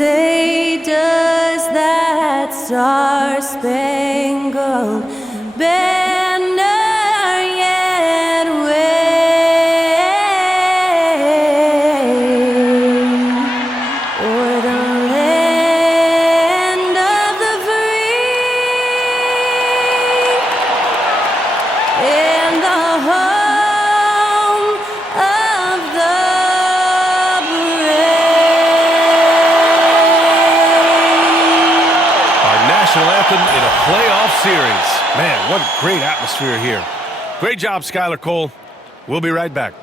say, does that star-spangled banner yet wave o'er the land of the free and the home of the national anthem in a playoff series. Man, what a great atmosphere here. Great job, Skylar Cole. We'll be right back.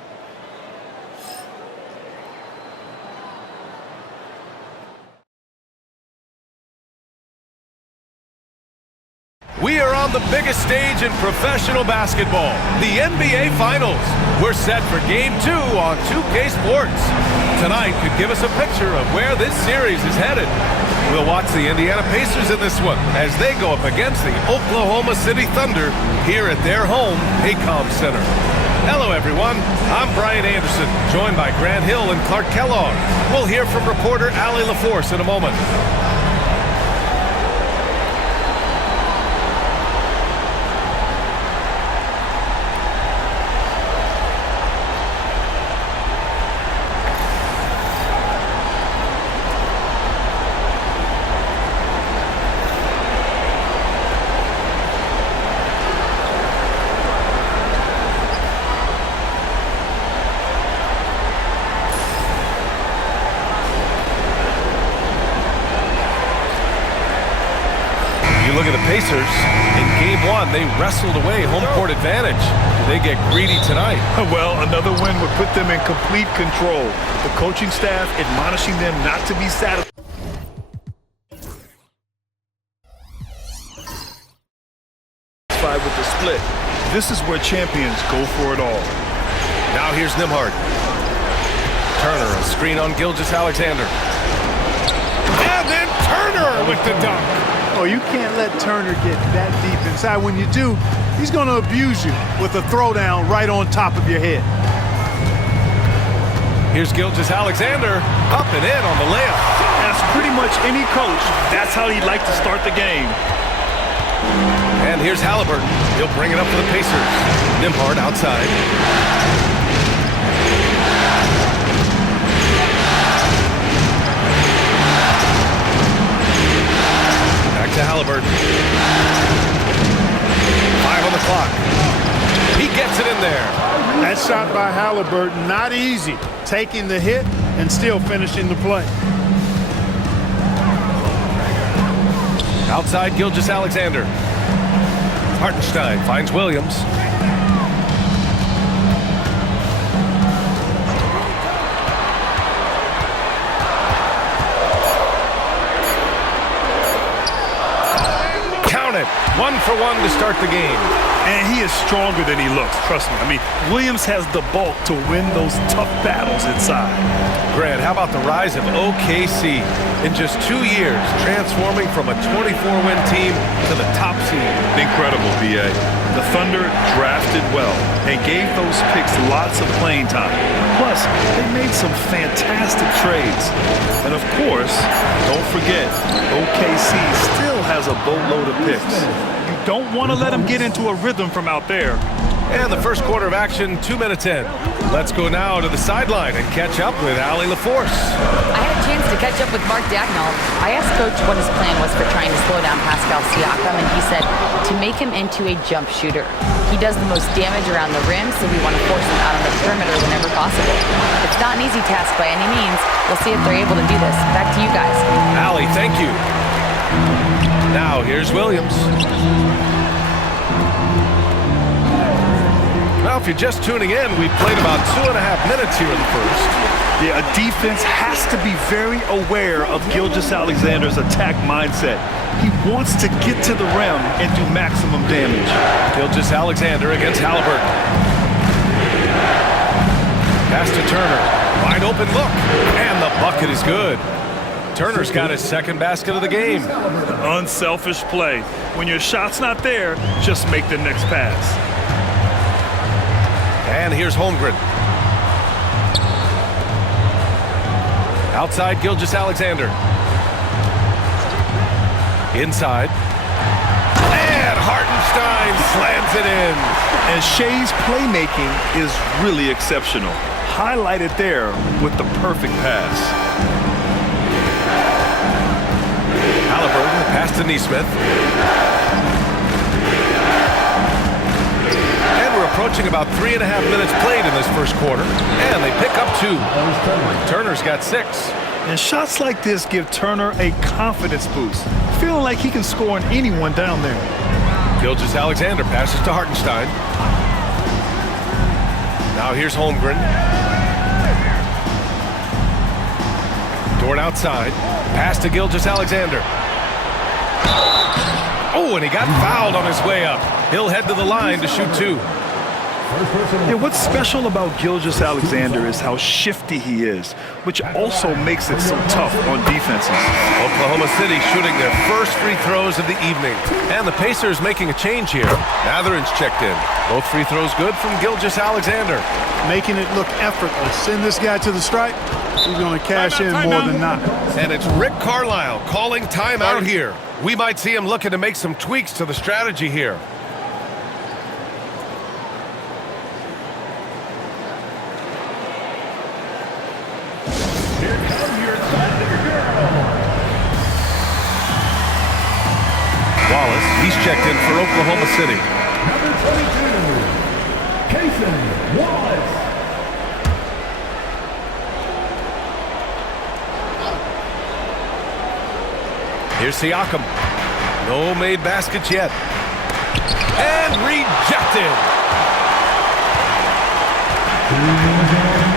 We are on the biggest stage in professional basketball, the NBA Finals. We're set for Game 2 on 2K Sports. Tonight could give us a picture of where this series is headed. We'll watch the Indiana Pacers in this one as they go up against the Oklahoma City Thunder here at their home, Paycom Center. Hello, everyone. I'm Brian Anderson, joined by Grant Hill and Clark Kellogg. We'll hear from reporter Allie LaForce in a moment. Look at the Pacers. In Game 1, they wrestled away home court advantage. Do they get greedy tonight? Well, another win would put them in complete control. The coaching staff admonishing them not to be satisfied with the split. This is where champions go for it all. Now here's Nembhard. Turner, a screen on Gilgeous-Alexander. And then Turner with the dunk. Oh, you can't let Turner get that deep inside. When you do, he's going to abuse you with a throwdown right on top of your head. Here's Gilgeous-Alexander, up and in on the layup. As pretty much any coach, that's how he'd like to start the game. And here's Halliburton. He'll bring it up for the Pacers. Nembhard outside. To Halliburton. 5 on the clock. He gets it in there. That shot by Halliburton, not easy. Taking the hit and still finishing the play. Outside Gilgeous-Alexander. Hartenstein finds Williams. One for one to start the game. And he is stronger than he looks, trust me. I mean, Williams has the bulk to win those tough battles inside. Grant, how about the rise of OKC? In just 2 years, transforming from a 24-win team to the top seed. Incredible, B.A. The Thunder drafted well and gave those picks lots of playing time. Plus, they made some fantastic trades. And of course, don't forget, OKC still has a boatload of picks. You don't want to let them get into a rhythm from out there. And the first quarter of action, 2 minutes in. Let's go now to the sideline and catch up with Allie LaForce. I had a chance to catch up with Mark Dagnall. I asked Coach what his plan was for trying to slow down Pascal Siakam, and he said to make him into a jump shooter. He does the most damage around the rim, so we want to force him out on the perimeter whenever possible. It's not an easy task by any means. We'll see if they're able to do this. Back to you guys. Allie, thank you. Now here's Williams. Now, if you're just tuning in, we've played about 2.5 minutes here in the first. Yeah, a defense has to be very aware of Gilgeous-Alexander's attack mindset. He wants to get to the rim and do maximum damage. Gilgeous-Alexander against Halliburton. Pass to Turner. Wide open look. And the bucket is good. Turner's got his second basket of the game. Unselfish play. When your shot's not there, just make the next pass. And here's Holmgren. Outside Gilgeous-Alexander. Inside. And Hartenstein slams it in. And Shea's playmaking is really exceptional. Highlighted there with the perfect pass. Halliburton, pass to Neesmith. And we're approaching about 3.5 minutes played in this first quarter. And they pick up 2. Turner's got 6. And shots like this give Turner a confidence boost, feeling like he can score on anyone down there. Gilgeous-Alexander passes to Hartenstein. Now here's Holmgren. Dort outside. Pass to Gilgeous-Alexander. Oh, and he got fouled on his way up. He'll head to the line to shoot 2. Yeah, what's special about Gilgeous-Alexander is how shifty he is, which also makes it so tough on defenses. Oklahoma City shooting their first free throws of the evening. And the Pacers making a change here. Matherin's checked in. Both free throws good from Gilgeous-Alexander. Making it look effortless. Send this guy to the stripe. He's going to cash in more than not. And it's Rick Carlisle calling timeout here. We might see him looking to make some tweaks to the strategy here. Wallace, he's checked in for Oklahoma City. Number 22, Wallace. Here's Siakam. No made baskets yet. And rejected.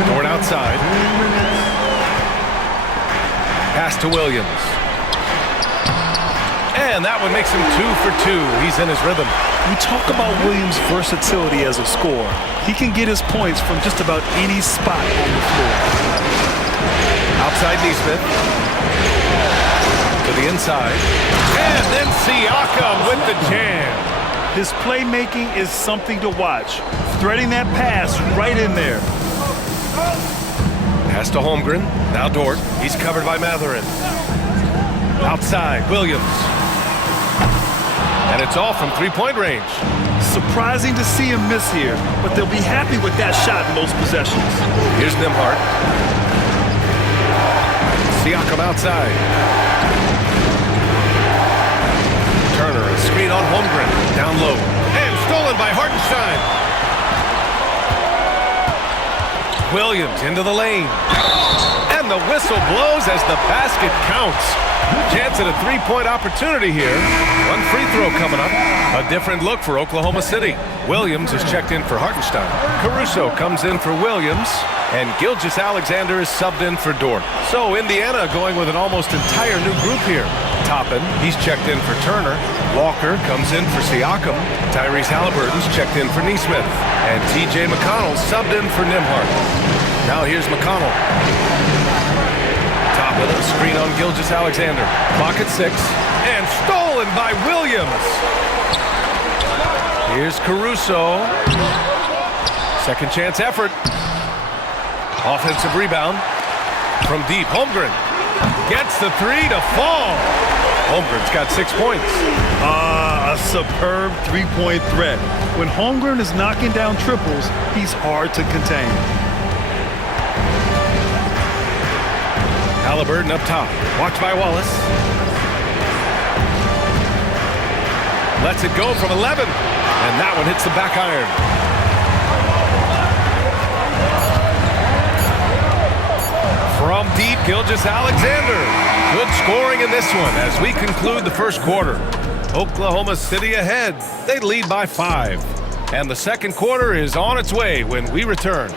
Dort outside. Pass to Williams. And that one makes him 2 for 2. He's in his rhythm. We talk about Williams' versatility as a scorer. He can get his points from just about any spot on the floor. Outside Neesmith. To the inside. And then Siakam with the jam. His playmaking is something to watch. Threading that pass right in there. Pass to Holmgren. Now Dort. He's covered by Matherin. Outside, Williams. And it's off from three-point range. Surprising to see him miss here, but they'll be happy with that shot in most possessions. Here's Nembhard. Siakam outside. Turner, a screen on Holmgren. Down low. And stolen by Hartenstein. Williams into the lane. And the whistle blows as the basket counts. Chance at a three-point opportunity here. One free throw coming up. A different look for Oklahoma City. Williams is checked in for Hartenstein. Caruso comes in for Williams. And Gilgeous-Alexander is subbed in for Dort. So Indiana going with an almost entire new group here. Toppin, he's checked in for Turner. Walker comes in for Siakam. Tyrese Halliburton's checked in for Neesmith. And T.J. McConnell subbed in for Nembhard. Now here's McConnell. Toppin, a screen on Gilgeous-Alexander. Clock at 6. And stolen by Williams. Here's Caruso. Second chance effort. Offensive rebound from deep. Holmgren gets the three to fall. Holmgren's got 6 points. A superb three-point threat. When Holmgren is knocking down triples, he's hard to contain. Halliburton up top. Watched by Wallace. Lets it go from 11. And that one hits the back iron. From deep, Gilgeous-Alexander. Good scoring in this one as we conclude the first quarter. Oklahoma City ahead. They lead by 5. And the second quarter is on its way when we return.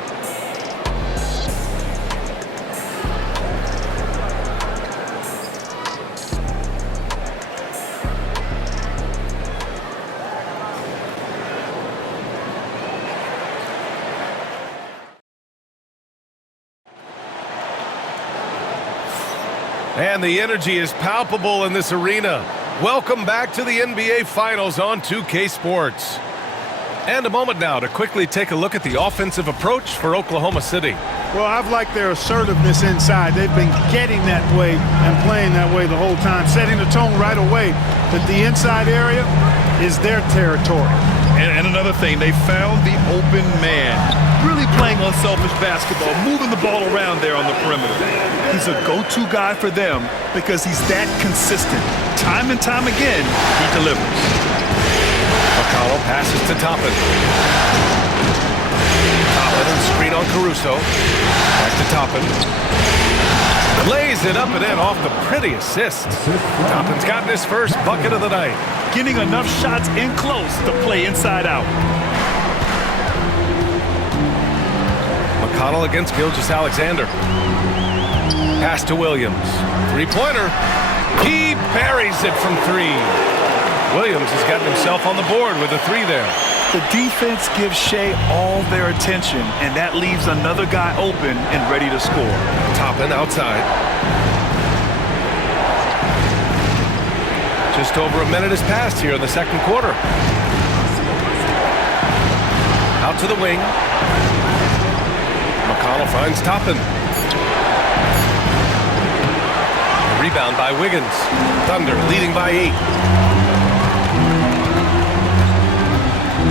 And the energy is palpable in this arena. Welcome back to the NBA Finals on 2K Sports. And a moment now to quickly take a look at the offensive approach for Oklahoma City. Well, I've liked their assertiveness inside. They've been getting that way and playing that way the whole time, setting the tone right away that the inside area is their territory. And another thing, they found the open man. Really playing unselfish basketball, moving the ball around there on the perimeter. He's a go-to guy for them because he's that consistent. Time and time again, he delivers. McConnell passes to Toppin. Toppin and screen on Caruso. Back to Toppin. Lays it up and in off the pretty assist. Toppin's gotten his first bucket of the night. Getting enough shots in close to play inside out. McConnell against Gilgeous-Alexander. Pass to Williams. Three-pointer. He buries it from three. Williams has gotten himself on the board with a three there. The defense gives Shea all their attention, and that leaves another guy open and ready to score. Toppin outside. Just over a minute has passed here in the second quarter. Out to the wing. McConnell finds Toppin. Rebound by Wiggins. Thunder leading by 8.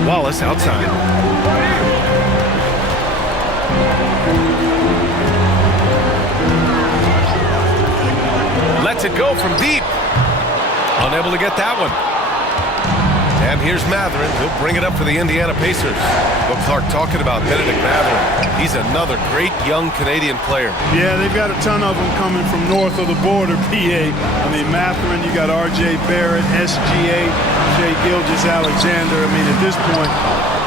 Wallace outside. Lets it go from deep. Unable to get that one. And here's Mathurin. He'll bring it up for the Indiana Pacers. Well, Clark, talking about Benedict Mathurin. He's another great young Canadian player. Yeah, they've got a ton of them coming from north of the border, PA. I mean, Mathurin, you got R.J. Barrett, SGA, Shea Gilgeous-Alexander. I mean, at this point,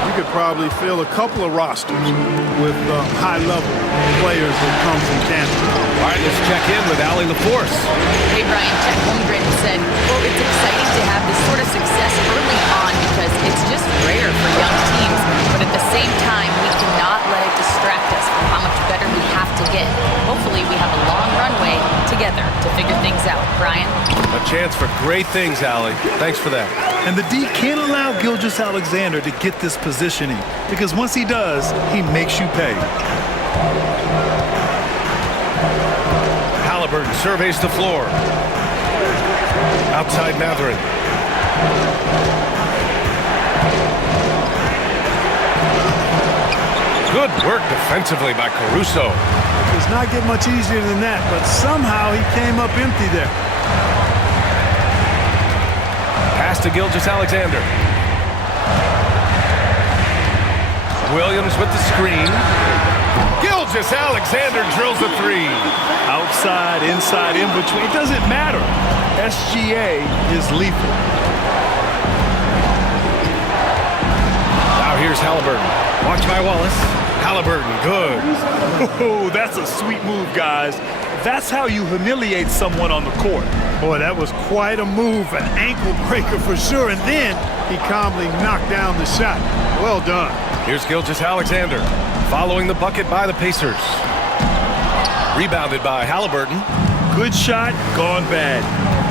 you could probably fill a couple of rosters with high-level players that come from Canada. All right, let's check in with Allie LaForce. Hey, Brian, Chet Holmgren said, well, it's exciting to have this sort of success early on because it's just rare for young teams. But at the same time, we cannot let it distract us from how much better we have to get. Hopefully, we have a long runway together to figure things out. Brian? A chance for great things, Allie. Thanks for that. And the D can't allow Gilgeous-Alexander to get this positioning because once he does, he makes you pay. Halliburton surveys the floor. Outside Mathurin. Good work defensively by Caruso. Does not get much easier than that, but somehow he came up empty there. Pass to Gilgeous-Alexander. Williams with the screen. Gilgeous-Alexander drills a three. Outside, inside, in between, it doesn't matter. SGA is lethal. Now here's Halliburton. Watch by Wallace. Halliburton, good. Oh, that's a sweet move, guys. That's how you humiliate someone on the court. Boy, that was quite a move, an ankle breaker for sure, and then he calmly knocked down the shot. Well done. Here's Gilgeous-Alexander, following the bucket by the Pacers. Rebounded by Halliburton. Good shot, gone bad.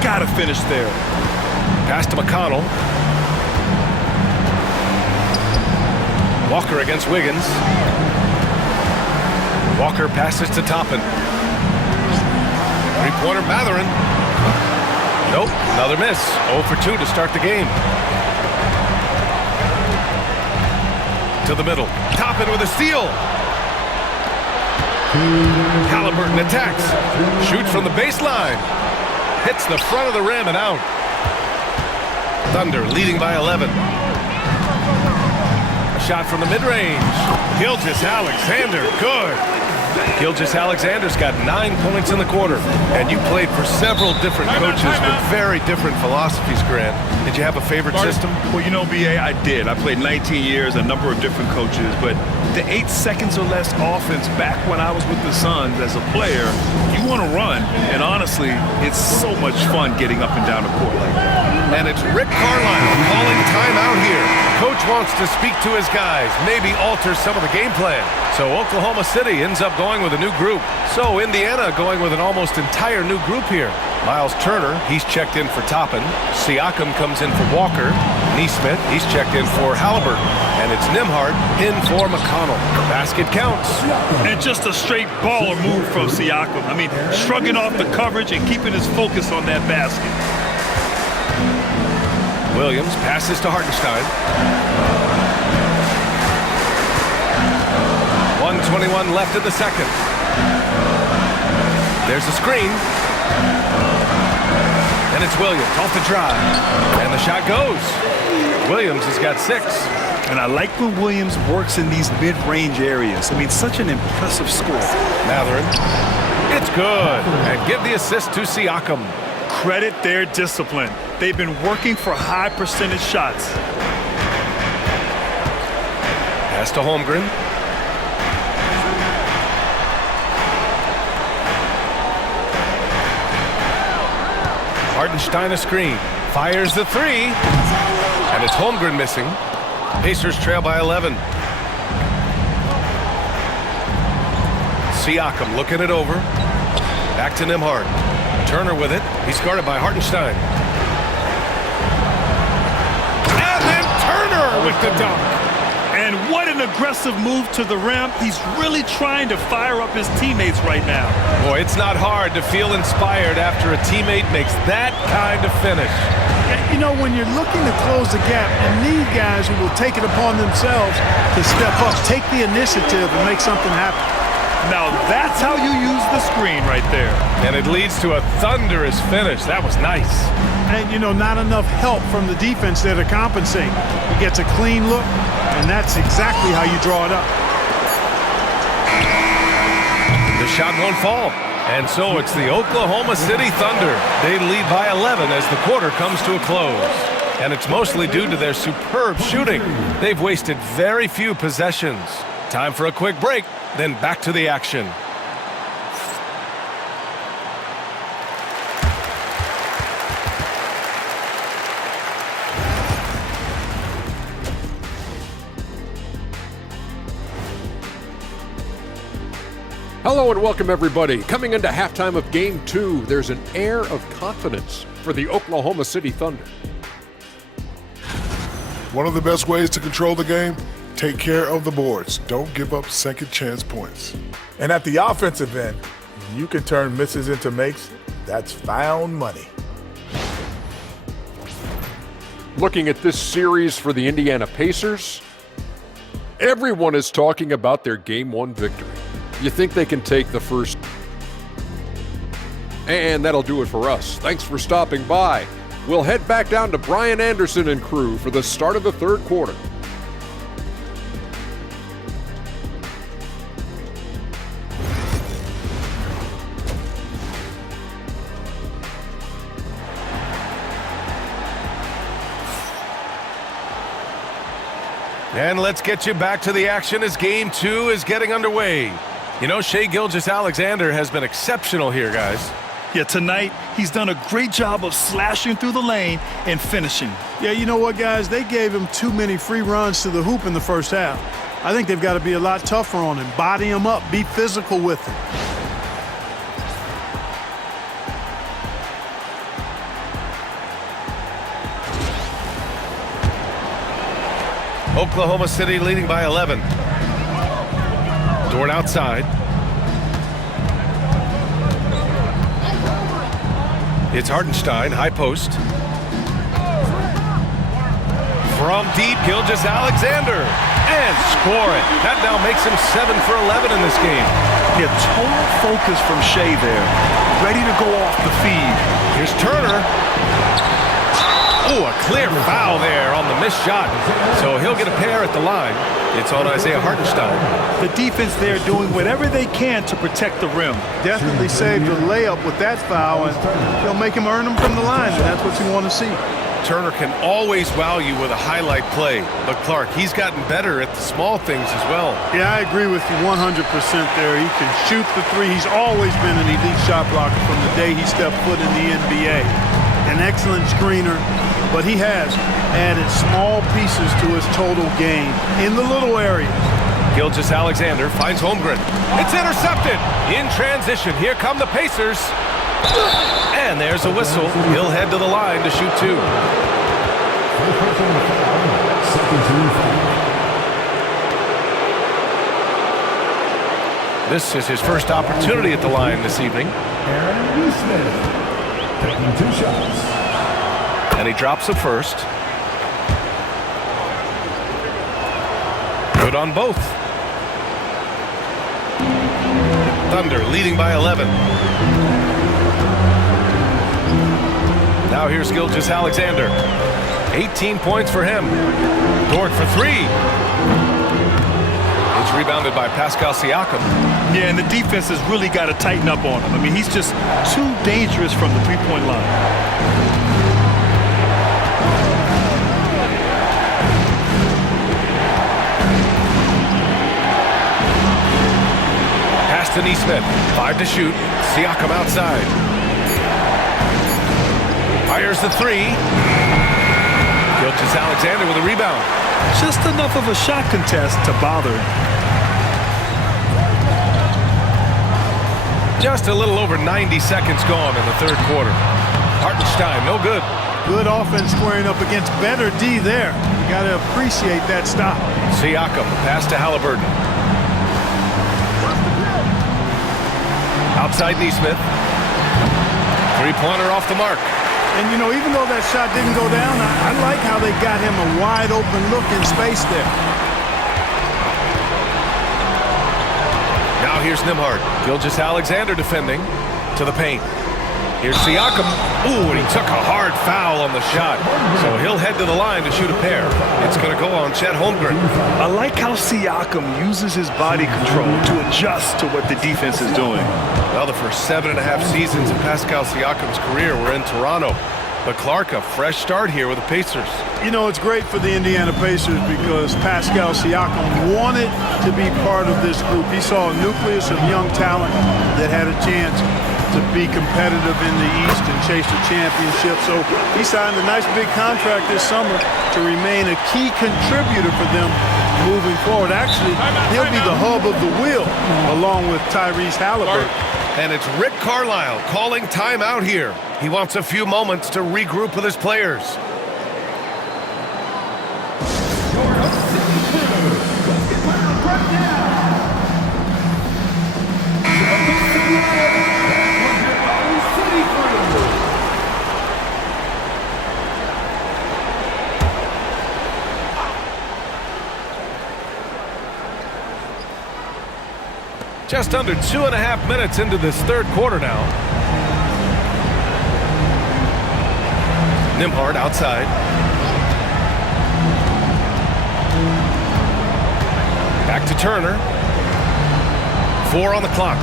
Gotta finish there. Pass to McConnell. Walker against Wiggins. Walker passes to Toppin. Three-pointer Mathurin. Nope, another miss. 0 for 2 to start the game. To the middle. Toppin with a steal. Halliburton attacks. Shoots from the baseline. Hits the front of the rim and out. Thunder leading by 11. A shot from the mid-range. Gilgeous-Alexander, good. Gilgeous-Alexander's got 9 points in the quarter. And you played for several different coaches with very different philosophies, Grant. Did you have a favorite system? Well, you know, B.A., I did. I played 19 years, a number of different coaches, but the 8 seconds or less offense back when I was with the Suns as a player, you want to run. And honestly, it's so much fun getting up and down the court like that. And it's Rick Carlisle calling timeout here. Coach wants to speak to his guys, maybe alter some of the game plan. So Oklahoma City ends up going with a new group. So Indiana going with an almost entire new group here. Miles Turner, he's checked in for Toppin. Siakam comes in for Walker. Neesmith, he's checked in for Halliburton. And it's Nimhard in for McConnell. Basket counts. And just a straight baller move from Siakam. I mean, shrugging off the coverage and keeping his focus on that basket. Williams passes to Hartenstein. 1:21 left in the second. There's a screen. And it's Williams off the drive. And the shot goes. Williams has got 6. And I like when Williams works in these mid-range areas. I mean, such an impressive score. Matherin. It's good. And give the assist to Siakam. Credit their discipline. They've been working for high percentage shots. Pass to Holmgren. Hartenstein a screen. Fires the 3. And it's Holmgren missing. Pacers trail by 11. Siakam looking it over. Back to Nimhard. Turner with it. He's guarded by Hartenstein. And then Turner with the dunk. And what an aggressive move to the rim. He's really trying to fire up his teammates right now. Boy, it's not hard to feel inspired after a teammate makes that kind of finish. You know, when you're looking to close the gap, you need guys who will take it upon themselves to step up, take the initiative, and make something happen. Now that's how you use the screen right there. And it leads to a thunderous finish. That was nice. And, you know, not enough help from the defense there to compensate. He gets a clean look, and that's exactly how you draw it up. The shot won't fall. And so it's the Oklahoma City Thunder. They lead by 11 as the quarter comes to a close. And it's mostly due to their superb shooting. They've wasted very few possessions. Time for a quick break, then back to the action. Hello and welcome everybody. Coming into halftime of Game 2, there's an air of confidence for the Oklahoma City Thunder. One of the best ways to control the game, take care of the boards. Don't give up second chance points. And at the offensive end, you can turn misses into makes. That's found money. Looking at this series for the Indiana Pacers, everyone is talking about their Game 1 victory. You think they can take the first? And that'll do it for us. Thanks for stopping by. We'll head back down to Brian Anderson and crew for the start of the third quarter. And let's get you back to the action as Game 2 is getting underway. You know, Shai Gilgeous-Alexander has been exceptional here, guys. Yeah, tonight he's done a great job of slashing through the lane and finishing. Yeah, you know what, guys? They gave him too many free runs to the hoop in the first half. I think they've got to be a lot tougher on him. Body him up. Be physical with him. Oklahoma City leading by 11. Dort outside. It's Hartenstein, high post. From deep, Gilgeous-Alexander. And score it. That now makes him 7 for 11 in this game. Yeah, total focus from Shai there. Ready to go off the feed. Here's Turner. Oh, a clear foul there on the missed shot. So he'll get a pair at the line. It's on Isaiah Hartenstein. The defense there doing whatever they can to protect the rim. Definitely saved the layup with that foul, and he'll make him earn them from the line, and that's what you want to see. Turner can always wow you with a highlight play. But Clark, he's gotten better at the small things as well. Yeah, I agree with you 100% there. He can shoot the three. He's always been an elite shot blocker from the day he stepped foot in the NBA. An excellent screener, but he has added small pieces to his total game in the little areas. Gilgeous-Alexander finds Holmgren. It's intercepted. In transition, here come the Pacers. And there's a whistle. He'll head to the line to shoot two. First personal foul, second team foul. This is his first opportunity at the line this evening. Aaron Smith taking 2 shots. And he drops the first. Good on both. Thunder leading by 11. Now here's Gilgeous Alexander. 18 points for him. Dort for 3. It's rebounded by Pascal Siakam. Yeah, and the defense has really got to tighten up on him. I mean, he's just too dangerous from the three-point line. Pass to Neesmith. 5 to shoot. Siakam outside. Fires the 3. Gilgeous Alexander with a rebound. Just enough of a shot contest to bother him. Just a little over 90 seconds gone in the third quarter. Hartenstein, no good. Good offense squaring up against better D there. You got to appreciate that stop. Siakam, pass to Halliburton. Outside Neesmith. Three-pointer off the mark. And, you know, even though that shot didn't go down, I like how they got him a wide-open look in space there. Now here's Nembhard. Gilgeous Alexander defending to the paint. Here's Siakam. Ooh, and he took a hard foul on the shot. So he'll head to the line to shoot a pair. It's going to go on Chet Holmgren. I like how Siakam uses his body control to adjust to what the defense is doing. Well, the first 7.5 seasons of Pascal Siakam's career were in Toronto. But Clark, a fresh start here with the Pacers. You know, it's great for the Indiana Pacers because Pascal Siakam wanted to be part of this group. He saw a nucleus of young talent that had a chance to be competitive in the East and chase the championship. So he signed a nice big contract this summer to remain a key contributor for them moving forward. Actually, he'll be the hub of the wheel along with Tyrese Halliburton. And it's Rick Carlisle calling timeout here. He wants a few moments to regroup with his players. Just under 2.5 minutes into this third quarter now. Nembhard outside. Back to Turner. 4 on the clock.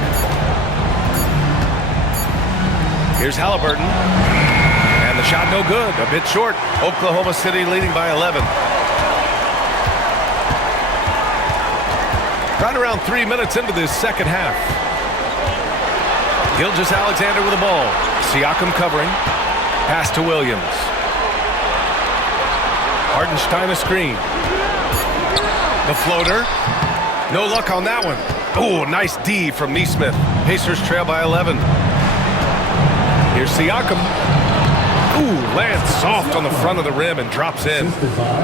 Here's Halliburton. And the shot no good. A bit short. Oklahoma City leading by 11. Right around 3 minutes into this second half. Gilgeous Alexander with the ball. Siakam covering. Pass to Williams. Hartenstein a screen. The floater. No luck on that one. Oh, nice D from Neesmith. Pacers trail by 11. Here's Siakam. Ooh, lands soft on the front of the rim and drops in.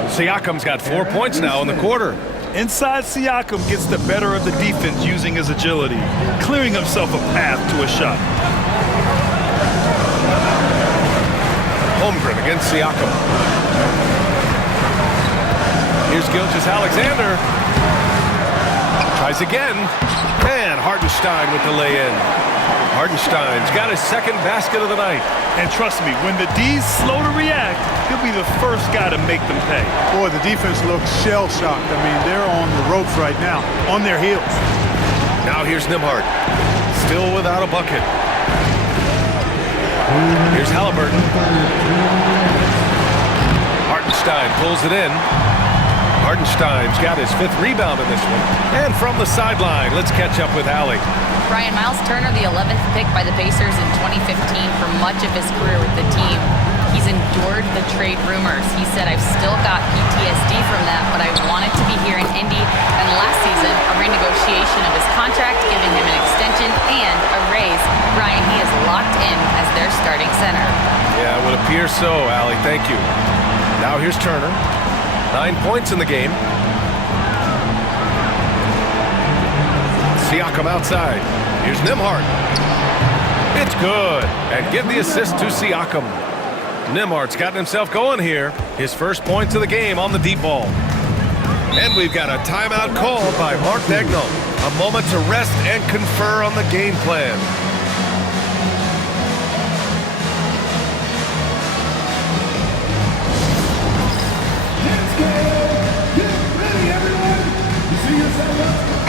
Siakam's got 4 points now in the quarter. Inside, Siakam gets the better of the defense using his agility, clearing himself a path to a shot. Holmgren against Siakam. Here's Gilgeous Alexander. Tries again. And Hartenstein with the lay-in. Hartenstein's got his second basket of the night. And trust me, when the D's slow to react, he'll be the first guy to make them pay. Boy, the defense looks shell-shocked. I mean, they're on the ropes right now, on their heels. Now here's Nembhard. Still without a bucket. Here's Halliburton. Hartenstein pulls it in. Hartenstein's got his 5th rebound in this one. And from the sideline, let's catch up with Allie. Brian, Miles Turner, the 11th pick by the Pacers in 2015 for much of his career with the team. He's endured the trade rumors. He said, I've still got PTSD from that, but I wanted to be here in Indy. And last season, a renegotiation of his contract, giving him an extension and a raise. Brian, he is locked in as their starting center. Yeah, it would appear so, Allie. Thank you. Now here's Turner. 9 points in the game. Siakam outside. Here's Nembhard. It's good. And give the assist to Siakam. Nembhard's gotten himself going here. His first points of the game on the deep ball. And we've got a timeout called by Mark Daigneault. A moment to rest and confer on the game plan.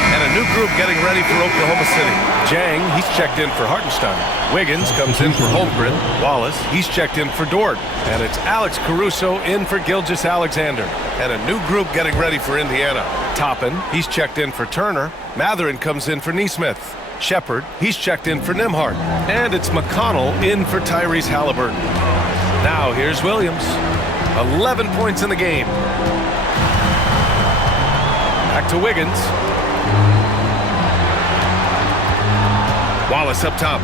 And a new group getting ready for Oklahoma City. Jang, he's checked in for Hartenstein. Wiggins comes in for Holmgren. Wallace, he's checked in for Dort. And it's Alex Caruso in for Gilgeous-Alexander. And a new group getting ready for Indiana. Toppin, he's checked in for Turner. Matherin comes in for Nesmith. Shepard, he's checked in for Nembhard. And it's McConnell in for Tyrese Halliburton. Now here's Williams. 11 points in the game. Back to Wiggins. Wallace up top.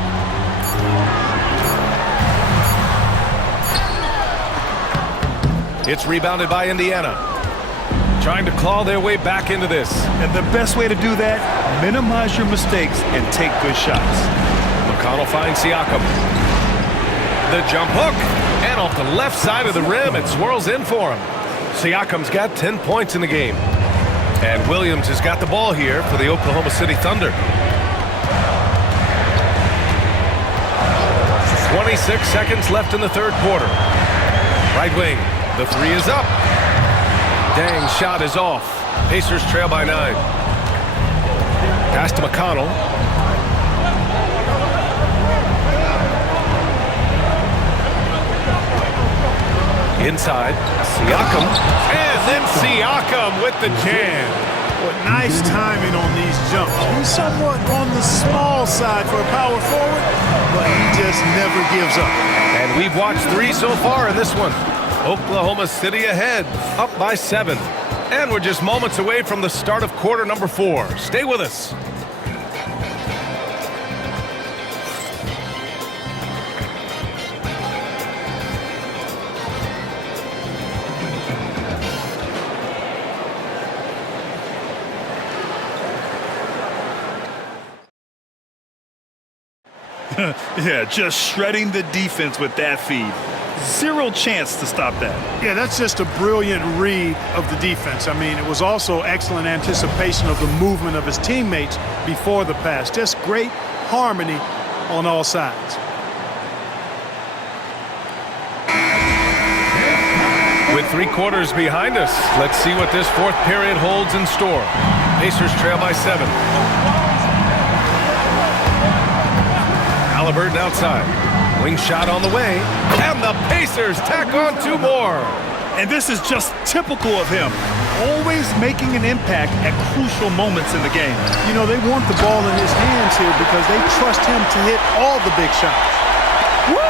It's rebounded by Indiana. Trying to claw their way back into this. And the best way to do that, minimize your mistakes and take good shots. McConnell finds Siakam. The jump hook. And off the left side of the rim, it swirls in for him. Siakam's got 10 points in the game. And Williams has got the ball here for the Oklahoma City Thunder. 26 seconds left in the third quarter. Right wing. The three is up. Dang, shot is off. Pacers trail by 9. Pass to McConnell. Inside. Siakam. And then Siakam with the jam. What nice timing on these jumps. He's somewhat on the small side for a power forward, but he just never gives up. And we've watched 3 so far in this one. Oklahoma City ahead, up by 7. And we're just moments away from the start of quarter number 4. Stay with us. Yeah, just shredding the defense with that feed. Zero chance to stop that. Yeah, that's just a brilliant read of the defense. I mean, it was also excellent anticipation of the movement of his teammates before the pass. Just great harmony on all sides. With 3 quarters behind us, let's see what this fourth period holds in store. Pacers trail by 7. Halliburton outside. Wing shot on the way. And the Pacers tack on 2 more. And this is just typical of him. Always making an impact at crucial moments in the game. You know, they want the ball in his hands here because they trust him to hit all the big shots. Woo!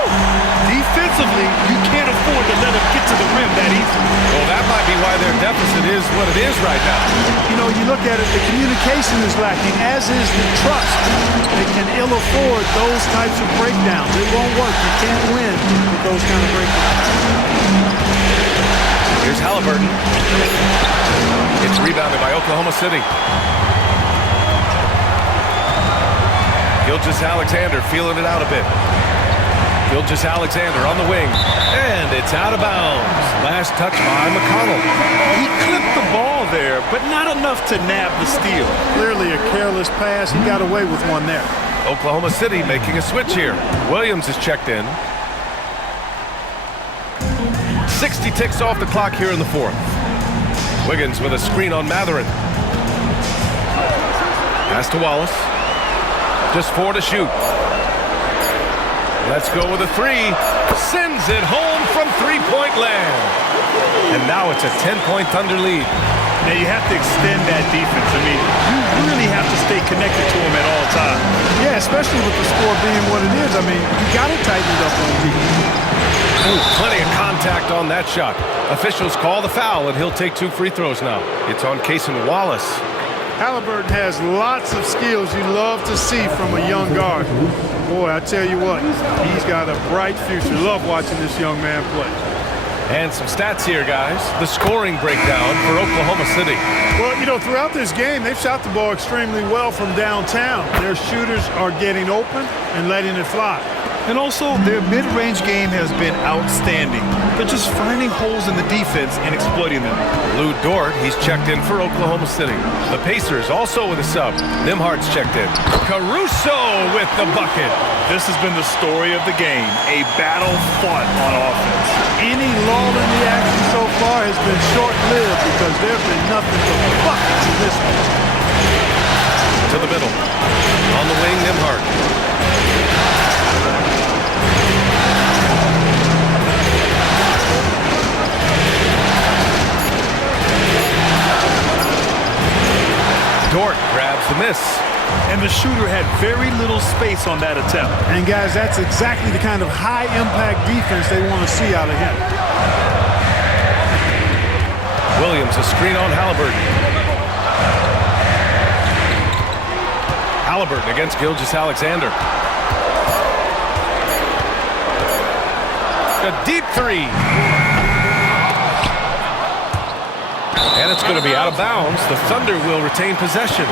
Defensively, you can't afford to let him get to the rim that easy. Well, that might be why their deficit is what it is right now. You know, you look at it, the communication is lacking, as is the trust. They can ill afford those types of breakdowns. It won't work. You can't win with those kind of breakdowns. Here's Halliburton. It's rebounded by Oklahoma City. Gilgeous-Alexander feeling it out a bit. Gilgeous-Alexander on the wing. And it's out of bounds. Last touch by McConnell. He clipped the ball there, but not enough to nab the steal. Clearly a careless pass. He got away with one there. Oklahoma City making a switch here. Williams is checked in. 60 ticks off the clock here in the fourth. Wiggins with a screen on Matherin. Pass to Wallace. Just 4 to shoot. Let's go with a 3. Sends it home from 3-point land. And now it's a 10-point Thunder lead. Now you have to extend that defense. I mean, you really have to stay connected to him at all times. Yeah, especially with the score being what it is. I mean, you got to tighten it up on defense. Ooh, plenty of contact on that shot. Officials call the foul, and he'll take 2 free throws now. It's on Cason Wallace. Halliburton has lots of skills you love to see from a young guard. Boy, I tell you what, he's got a bright future. Love watching this young man play. And some stats here, guys. The scoring breakdown for Oklahoma City. Well, you know, throughout this game, they've shot the ball extremely well from downtown. Their shooters are getting open and letting it fly. And also, their mid-range game has been outstanding. They're just finding holes in the defense and exploiting them. Lou Dort, he's checked in for Oklahoma City. The Pacers also with a sub. Nimhard's checked in. Caruso with the bucket. This has been the story of the game, a battle fought on offense. Any lull in the action so far has been short-lived because there's been nothing but buckets in this one. To the middle. On the wing, Nimhard. Dort grabs the miss. And the shooter had very little space on that attempt. And guys, that's exactly the kind of high-impact defense they want to see out of him. Williams, a screen on Halliburton. Halliburton against Gilgeous-Alexander. A deep three. And it's going to be out of bounds. The Thunder will retain possession.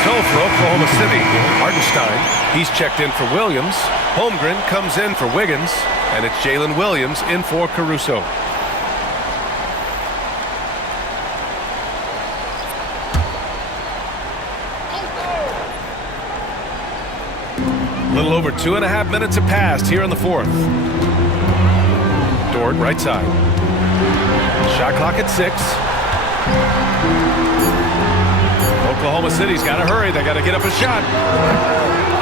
So for Oklahoma City, Hartenstein, he's checked in for Williams. Holmgren comes in for Wiggins. And it's Jalen Williams in for Caruso. A little over 2.5 minutes have passed here in the fourth. Dort, right side. Shot clock at 6. Oklahoma City's got to hurry. They got to get up a shot.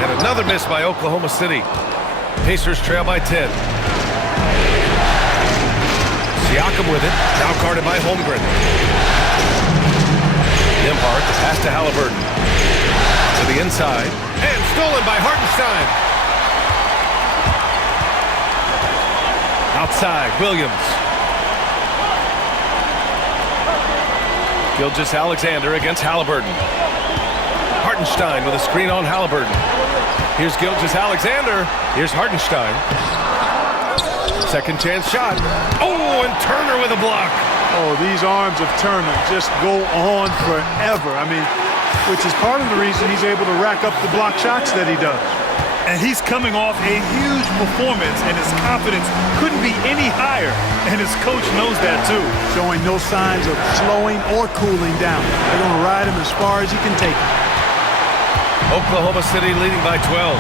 And another miss by Oklahoma City. Pacers trail by 10. Siakam with it. Now guarded by Holmgren. Nimhard, the pass to Halliburton. To the inside. And stolen by Hartenstein. Outside, Williams. Gilgeous-Alexander against Halliburton. Hartenstein with a screen on Halliburton. Here's Gilgeous-Alexander. Here's Hartenstein. Second chance shot. Oh, and Turner with a block. Oh, these arms of Turner just go on forever. I mean, which is part of the reason he's able to rack up the block shots that he does. And he's coming off a huge performance, and his confidence couldn't be any higher. And his coach knows that, too. Showing no signs of slowing or cooling down. They're going to ride him as far as he can take him. Oklahoma City leading by 12.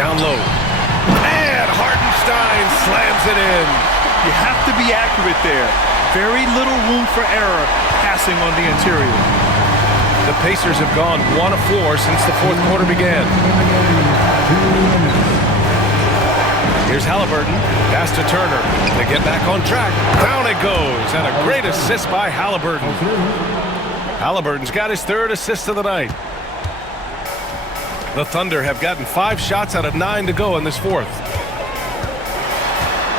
Down low. And Hartenstein slams it in. You have to be accurate there. Very little room for error passing on the interior. The Pacers have gone 1 of 4 since the fourth quarter began. Here's Halliburton. Pass to Turner. They get back on track. Down it goes. And a great assist by Halliburton. Halliburton's got his third assist of the night. The Thunder have gotten 5 shots out of 9 to go in this fourth.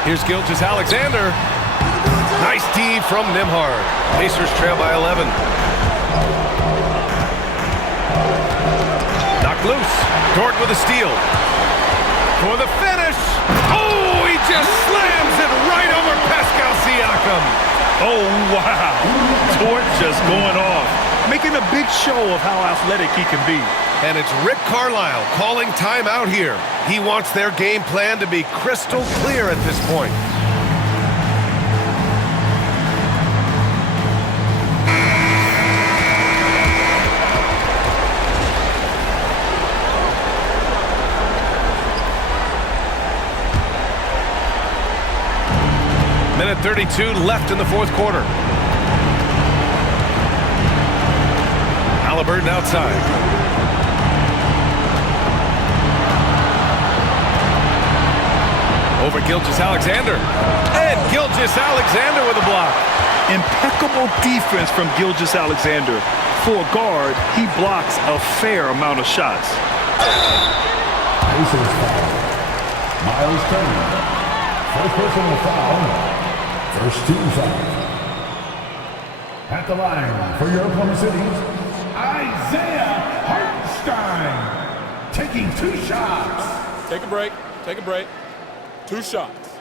Here's Gilgeous-Alexander. Nice D from Nimhard. Pacers trail by 11. Knocked loose. Dort with a steal. For the finish. Oh, he just slams it right over Pascal Siakam. Oh, wow. Dort just going off. Making a big show of how athletic he can be. And it's Rick Carlisle calling timeout here. He wants their game plan to be crystal clear at this point. Minute 32 left in the fourth quarter. Halliburton outside. Over Gilgeous-Alexander. And Gilgeous-Alexander with a block. Impeccable defense from Gilgeous-Alexander. For a guard, he blocks a fair amount of shots. Pacers foul. Miles Turner. First personal foul. First team foul. At the line for your Oklahoma City, Isaiah Hartenstein taking 2 shots. Take a break. Take a break. 2 shots.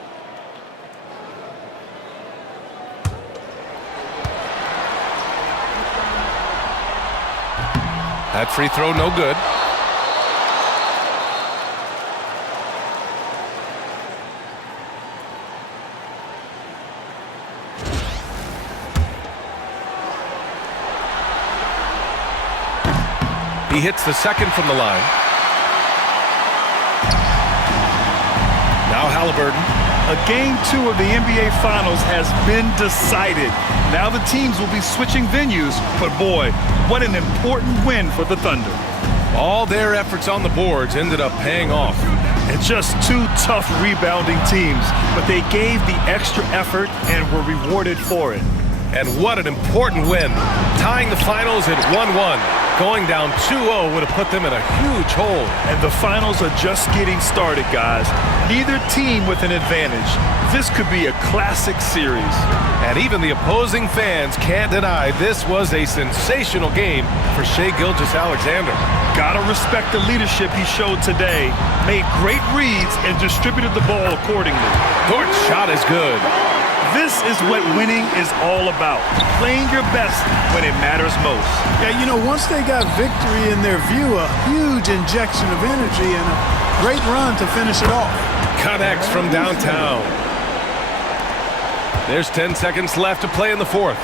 That free throw no good. He hits the second from the line. Now Halliburton. Game 2 of the NBA Finals has been decided. Now the teams will be switching venues, but boy, what an important win for the Thunder. All their efforts on the boards ended up paying off. And just two tough rebounding teams, but they gave the extra effort and were rewarded for it. And what an important win. Tying the finals at 1-1. Going down 2-0 would have put them in a huge hole. And the finals are just getting started, guys. Neither team with an advantage. This could be a classic series. And even the opposing fans can't deny this was a sensational game for Shai Gilgeous-Alexander. Gotta respect the leadership he showed today. Made great reads and distributed the ball accordingly. Dort's shot is good. This is what winning is all about. Playing your best when it matters most. Yeah, you know, once they got victory in their view, a huge injection of energy and a great run to finish it off. Connects from downtown. There's 10 seconds left to play in the fourth.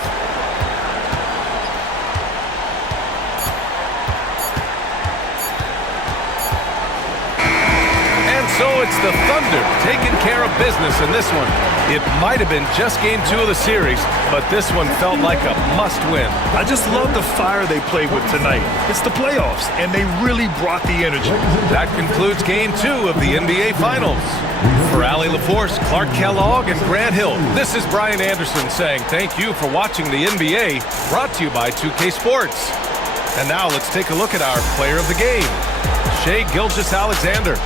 So it's the Thunder taking care of business in this one. It might have been just game 2 of the series, but this one felt like a must-win. I just love the fire they played with tonight. It's the playoffs, and they really brought the energy. That concludes game 2 of the NBA Finals. For Allie LaForce, Clark Kellogg, and Grant Hill, this is Brian Anderson saying thank you for watching the NBA, brought to you by 2K Sports. And now let's take a look at our player of the game, Shai Gilgeous-Alexander.